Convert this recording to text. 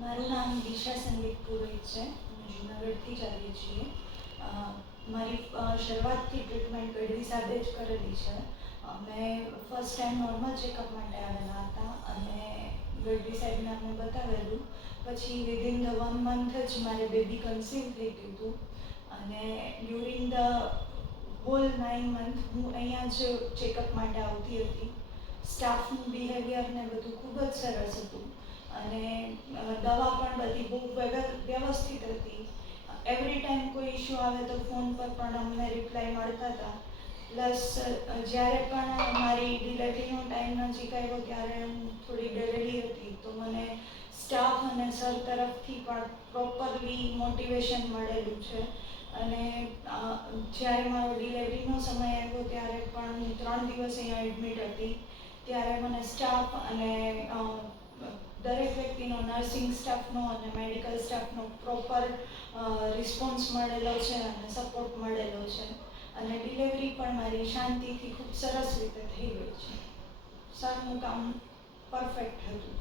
મારું નામ દિશા સંદીપ પુરોહિત છે. અમે જૂનાગઢથી જ આવીએ છીએ. મારી શરૂઆતથી ટ્રીટમેન્ટ ગઢવી સાહેબે જ કરેલી છે. મેં ફર્સ્ટ ટાઈમ નોર્મલ ચેકઅપ માટે આવેલા હતા અને ગઢવી સાહેબને આપણે બતાવેલું. પછી વિધિન ધ 1 month જ મારે બેબી કન્સીવ થઈ ગયું હતું અને ડ્યુરિંગ ધ હોલ 9 month હું અહીંયા જ ચેકઅપ માટે આવતી હતી. સ્ટાફનું બિહેવિયર ને બધું ખૂબ જ સરસ હતું અને દવા પણ બધી બહુ વ્યવસ્થિત હતી. એવરી ટાઈમ કોઈ ઇશ્યુ આવે તો ફોન પર પણ અમને રિપ્લાય મળતા હતા. પ્લસ જ્યારે પણ મારી ડિલિવરીનો ટાઈમ નજીક આવ્યો ત્યારે હું થોડી ડરેલી હતી, તો મને સ્ટાફ અને સર તરફથી પણ પ્રોપરલી મોટિવેશન મળેલું છે. અને જ્યારે મારો ડિલિવરીનો સમય આવ્યો ત્યારે પણ હું 3 દિવસ અહીંયા એડમિટ હતી. ત્યારે મને સ્ટાફ અને દરેક વ્યક્તિનો, નર્સિંગ સ્ટાફનો અને મેડિકલ સ્ટાફનો પ્રોપર રિસ્પોન્સ મળેલો છે અને સપોર્ટ મળેલો છે. અને ડિલિવરી પણ મારી શાંતિથી ખૂબ સરસ રીતે થઈ ગઈ છે. સરનું કામ પરફેક્ટ હતું.